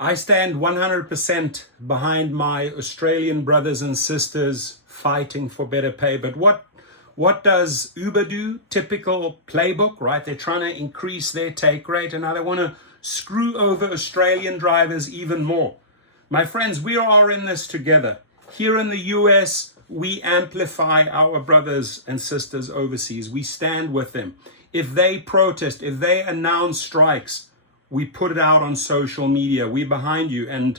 I stand 100% behind my Australian brothers and sisters fighting for better pay. But what does Uber do? Typical playbook, right? They're trying to increase their take rate, and now they want to screw over Australian drivers even more. My friends, we are in this together. Here in the US, we amplify our brothers and sisters overseas. We stand with them. If they protest, if they announce strikes, we put it out on social media. We're behind you. And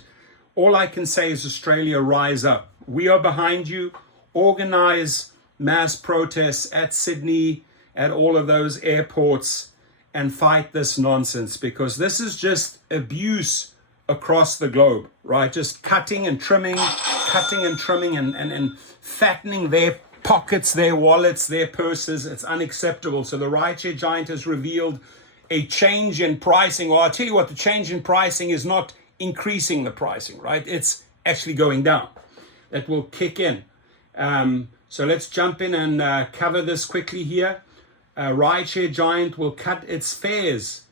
all I can say is, Australia, rise up. We are behind you. Organize mass protests at Sydney, at all of those airports, and fight this nonsense, because this is just abuse across the globe, right? Just cutting and trimming and fattening their pockets, their wallets, their purses. It's unacceptable. So the rideshare giant has revealed a change in pricing. Well, I'll tell you what, the change in pricing is not increasing the pricing, right? It's actually going down. That will kick in. So let's jump in and cover this quickly here. Rideshare giant will cut its fares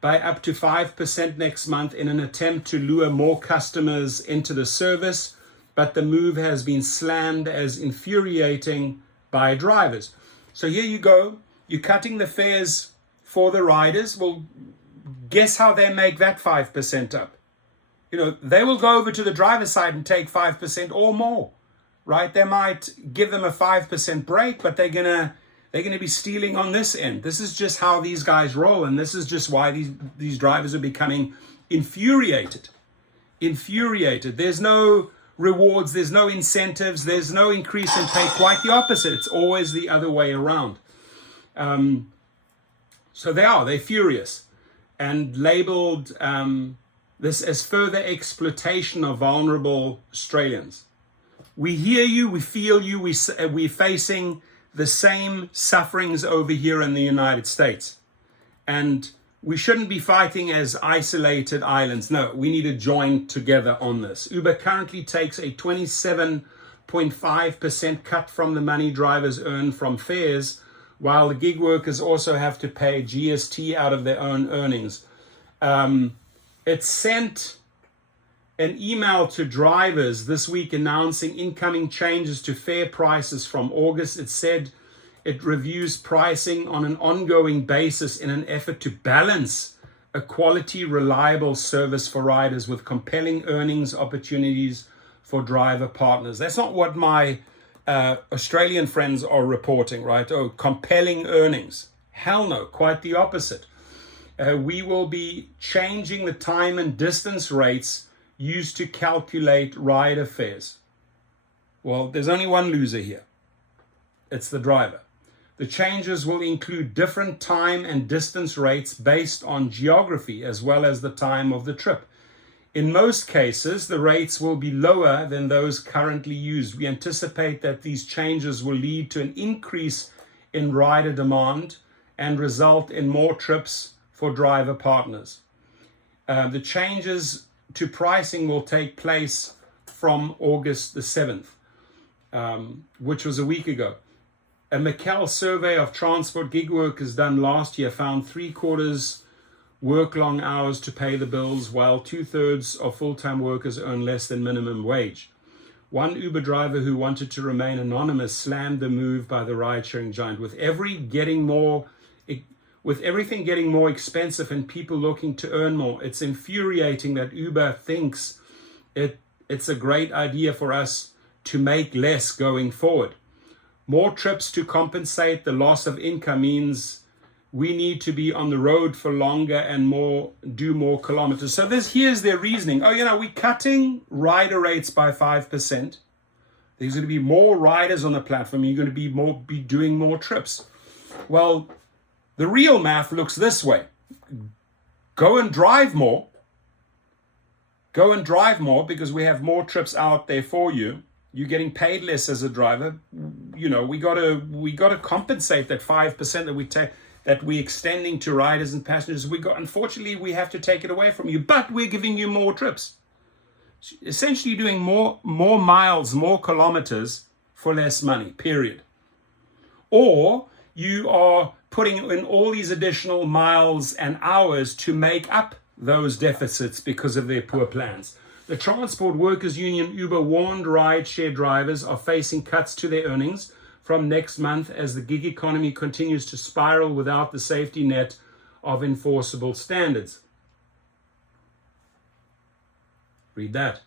by up to 5% next month in an attempt to lure more customers into the service, but the move has been slammed as infuriating by drivers. So here you go, you're cutting the fares for the riders. Well, guess how they make that 5% up? You know, they will go over to the driver's side and take 5% or more, right? They might give them a 5% break, but they're gonna be stealing on this end. This is just how these guys roll, and this is just why these drivers are becoming infuriated. There's no rewards, there's no incentives, there's no increase in pay. Quite the opposite. It's always the other way around. So they're furious, and labeled this as further exploitation of vulnerable Australians. We hear you, we feel you, we're facing the same sufferings over here in the United States. And we shouldn't be fighting as isolated islands. No, we need to join together on this. Uber currently takes a 27.5% cut from the money drivers earn from fares, while the gig workers also have to pay GST out of their own earnings. It sent an email to drivers this week announcing incoming changes to fare prices from August. It said it reviews pricing on an ongoing basis in an effort to balance a quality, reliable service for riders with compelling earnings opportunities for driver partners. That's not what my Australian friends are reporting, right? Oh, compelling earnings. Hell no, quite the opposite. We will be changing the time and distance rates used to calculate rider fares. Well, there's only one loser here. It's the driver. The changes will include different time and distance rates based on geography as well as the time of the trip. In most cases, the rates will be lower than those currently used. We anticipate that these changes will lead to an increase in rider demand and result in more trips for driver partners. The changes to pricing will take place from August the 7th, which was a week ago. A McKell survey of transport gig workers done last year found 3/4 work long hours to pay the bills, while 2/3 of full-time workers earn less than minimum wage. One Uber driver who wanted to remain anonymous slammed the move by the ride-sharing giant. With everything getting more expensive and people looking to earn more, it's infuriating that Uber thinks it's a great idea for us to make less going forward. More trips to compensate the loss of income means we need to be on the road for longer and do more kilometers. So here's their reasoning. Oh, we're cutting rider rates by 5%. There's going to be more riders on the platform. You're going to be doing more trips. Well, the real math looks this way. Go and drive more. Because we have more trips out there for you. You're getting paid less as a driver. We got to compensate that 5% that we're extending to riders and passengers. Unfortunately, we have to take it away from you, but we're giving you more trips. Essentially doing more miles, more kilometers for less money, period. Or you are putting in all these additional miles and hours to make up those deficits because of their poor plans. The Transport Workers Union Uber warned rideshare drivers are facing cuts to their earnings from next month as the gig economy continues to spiral without the safety net of enforceable standards. Read that.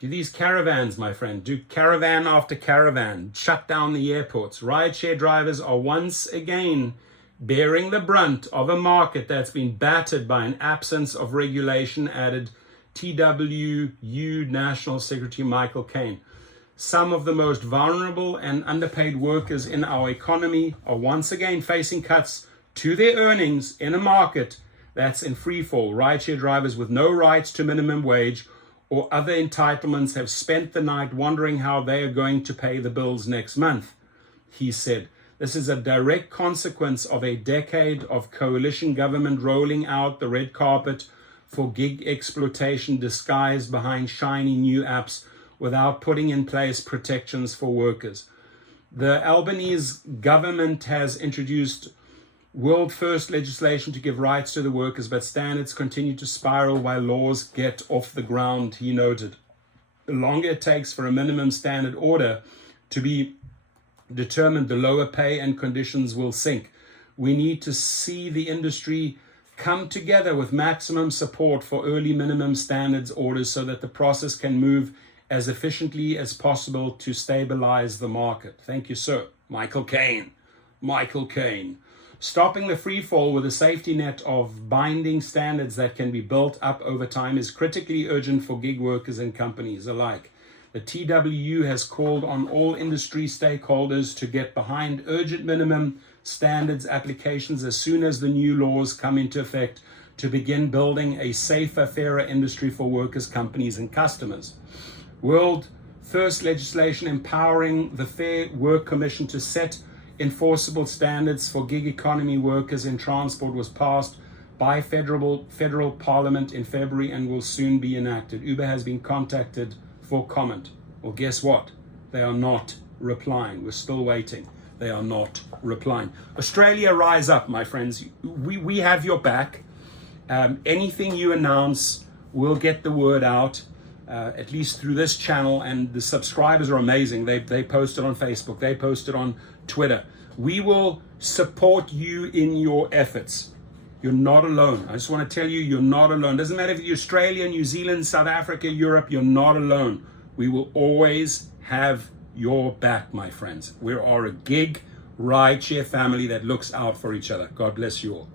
Do these caravans, my friend, do caravan after caravan, shut down the airports. Rideshare drivers are once again bearing the brunt of a market that's been battered by an absence of regulation, added TWU National Secretary Michael Caine. Some of the most vulnerable and underpaid workers in our economy are once again facing cuts to their earnings in a market that's in free fall. Rideshare drivers with no rights to minimum wage or other entitlements have spent the night wondering how they are going to pay the bills next month, he said. This is a direct consequence of a decade of coalition government rolling out the red carpet for gig exploitation disguised behind shiny new apps without putting in place protections for workers. The Albanese government has introduced world-first legislation to give rights to the workers, but standards continue to spiral while laws get off the ground, he noted. The longer it takes for a minimum standard order to be determined, the lower pay and conditions will sink. We need to see the industry come together with maximum support for early minimum standards orders so that the process can move as efficiently as possible to stabilize the market. Thank you, sir. Michael Caine. Michael Caine. Stopping the free fall with a safety net of binding standards that can be built up over time is critically urgent for gig workers and companies alike. The TWU has called on all industry stakeholders to get behind urgent minimum standards applications as soon as the new laws come into effect to begin building a safer, fairer industry for workers, companies, and customers. World first legislation empowering the Fair Work Commission to set enforceable standards for gig economy workers in transport was passed by federal parliament in February and will soon be enacted. Uber has been contacted for comment. Well, guess what? They are not replying. We're still waiting. They are not replying. Australia, rise up, my friends. We have your back. Anything you announce, we'll get the word out, at least through this channel, and the subscribers are amazing. They post it on Facebook. They post it on Twitter. We will support you in your efforts. You're not alone. I just want to tell you, you're not alone. Doesn't matter if you're Australia, New Zealand, South Africa, Europe, you're not alone. We will always have your back, my friends. We are a gig rideshare family that looks out for each other. God bless you all.